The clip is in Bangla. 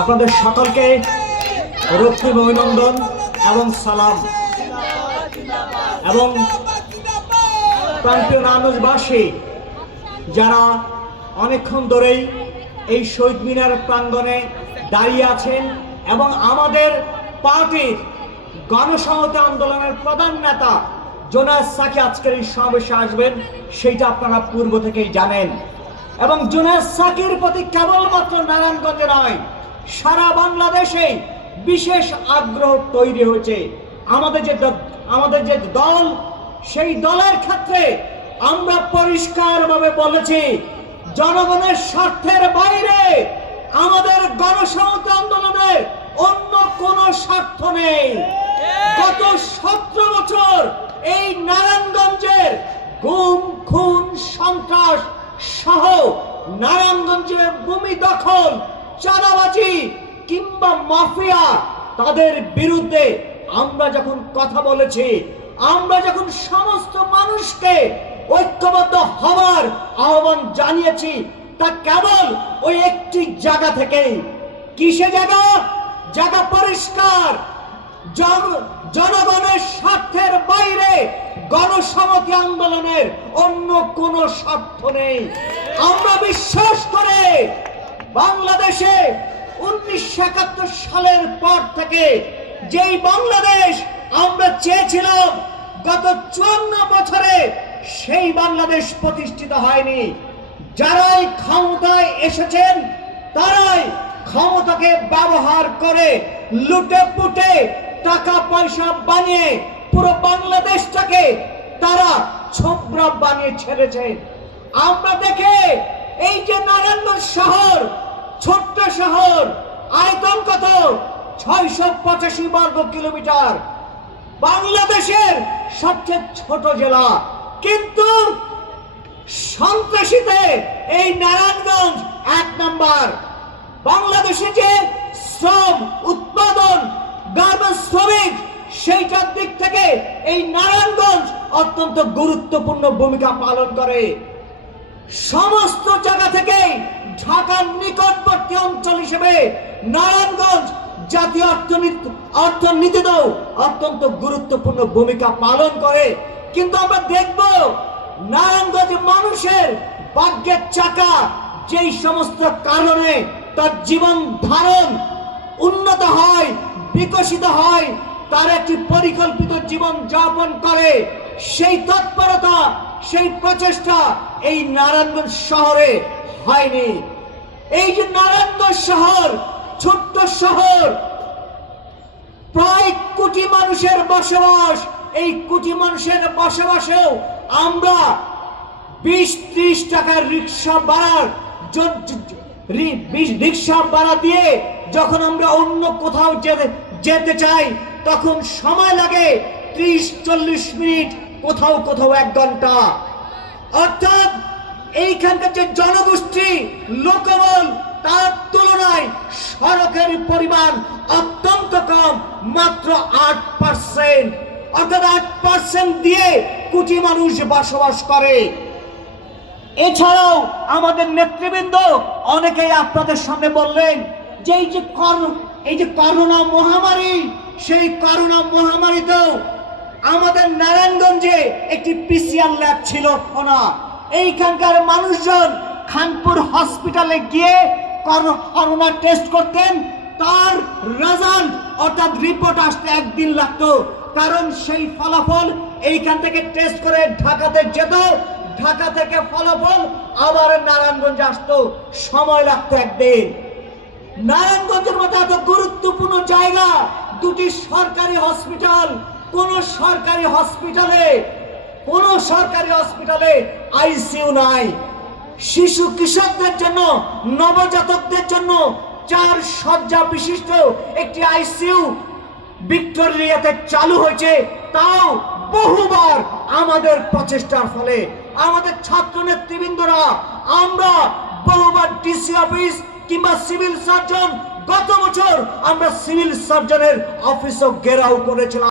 আপনাদের সকলকে রক্তিম অভিনন্দন এবং সালাম। এবং প্রান্তীয় নারায়ণগঞ্জবাসী যারা অনেকক্ষণ ধরেই এই শহীদ মিনার প্রাঙ্গণে দাঁড়িয়ে আছেন এবং আমাদের পার্টির গণসংহতি আন্দোলনের প্রধান নেতা জোনায়েদ সাকি আজকের এই সমাবেশে আসবেন, সেইটা আপনারা পূর্ব থেকেই জানেন। এবং জোনায়েদ সাকির প্রতি কেবলমাত্র নারায়ণগঞ্জে নয়, সারা বাংলাদেশে বিশেষ আগ্রহ তৈরি হয়েছে। আমাদের যে দল, সেই দলের ক্ষেত্রে আমরা পরিষ্কারভাবে বলেছি, জনগণের স্বার্থের বাইরে আমাদের গণসংহতি আন্দোলনের অন্য কোনো স্বার্থ নেই। গত 17 বছর এই নারায়ণগঞ্জের গুম, খুন, সন্ত্রাস সহ নারায়ণগঞ্জে ভূমি দখল, চাঁদাবাজি কিংবা মাফিয়া, তাদের বিরুদ্ধে আমরা যখন কথা বলেছি, আমরা যখন সমস্ত মানুষকে ঐক্যবদ্ধ হওয়ার আহ্বান জানিয়েছি, তা কেবল ওই একটি জায়গা থেকেই। কিসে জায়গা? জায়গা পরিষ্কার, জনগণের স্বার্থের বাইরে গণসংহতি আন্দোলনের অন্য কোনো স্বার্থ নেই। আমরা বিশ্বাস করে বাংলাদেশে 1971 সালের পর থেকে যেই বাংলাদেশ আমরা চেয়েছিলাম, গত 54 বছরে সেই বাংলাদেশ প্রতিষ্ঠিত হয়নি। যারাই ক্ষমতায় এসেছেন, তারাই ক্ষমতাকে ব্যবহার করে লুটে পুটে টাকা পয়সা বানিয়ে পুরো বাংলাদেশটাকে তারা ছোবরা বানিয়ে ছেড়েছে। আমরা দেখে এই যে নারায়ণগঞ্জ শহর, ছোট্ট শহর, আয়তন কত? 685 বর্গ কিলোমিটার, বাংলাদেশের সবচেয়ে ছোট জেলা। কিন্তু সন্ত্রাসীতে এই নারায়ণগঞ্জ 1 নাম্বার। বাংলাদেশে যে শ্রম উৎপাদন, গার্মেন্টস শ্রমিক, সেইটার দিক থেকে এই নারায়ণগঞ্জ অত্যন্ত গুরুত্বপূর্ণ ভূমিকা পালন করে। সমস্ত জায়গা থেকে ঢাকার নিকটবর্তী অঞ্চল হিসেবে নারায়ণগঞ্জ জাতীয় অর্থনীতিতেও অত্যন্ত গুরুত্বপূর্ণ ভূমিকা পালন করে। কিন্তু আমরা দেখব নারায়ণগঞ্জ মানুষের ভাগ্যের চাকা, যেই সমস্ত কারণে তার জীবন ধারণ উন্নত হয়, বিকশিত হয়, তার একটি পরিকল্পিত জীবন যাপন করে, সেই তৎপরতা, সেই প্রচেষ্টা এই নারায়ণগঞ্জ শহরে হয়নি। এই যে নারায়ণগঞ্জ শহর, ছোট্ট শহর, প্রায় কোটি মানুষের বসবাস। এই কোটি মানুষের বসবাসেও আমরা 20-30 টাকার রিক্সা ভাড়া দিয়ে যখন আমরা অন্য কোথাও যেতে চাই, তখন সময় লাগে 30-40 মিনিট, কোথাও 1 ঘন্টা। অর্থাৎ এইখানকার যে জনগোষ্ঠী, লোকবল, তার তুলনায় সড়কের পরিমাণ অত্যন্ত কম, মাত্র 8%। অর্থাৎ 8% দিয়ে কোটি মানুষ বসবাস করে। এছাড়াও আমাদের নেতৃবৃন্দ অনেকেই আপনাদের সামনে বললেন যে এই যে করোনা মহামারী, সেই করোনা মহামারীতেও আমাদের নারায়ণগঞ্জে একটি পিসিআর ল্যাব ছিল না। এইখানকার মানুষজন খানপুর হসপিটালে গিয়ে করোনা টেস্ট করতেন, তার রেজাল্ট অর্থাৎ রিপোর্ট আসতে 1 দিন লাগতো। কারণ সেই ফলাফল এইখান থেকে টেস্ট করে ঢাকাতে যেত, ঢাকা থেকে ফলাফল আবার নারায়ণগঞ্জে আসতো, সময় লাগতো 1 দিন। নারায়ণগঞ্জের মতো এত গুরুত্বপূর্ণ জায়গা, 2টি সরকারি হসপিটাল, কোন সরকারি হসপিটালে আইসিইউ নাই। শিশু কিশোরদের জন্য, নবজাতকদের জন্য 4 শয্যা বিশিষ্ট একটি আইসিইউ ভিক্টোরিয়াতে চালু হয়েছে, তাও বহুবার আমাদের প্রচেষ্টার ফলে। আমাদের ছাত্র নেতৃবৃন্দরা আমরা বহুবার ডিসি অফিস কিংবা সিভিল সার্জন, গত বছর আমরা সিভিল সার্জনের অফিসও ঘেরাও করেছিলাম।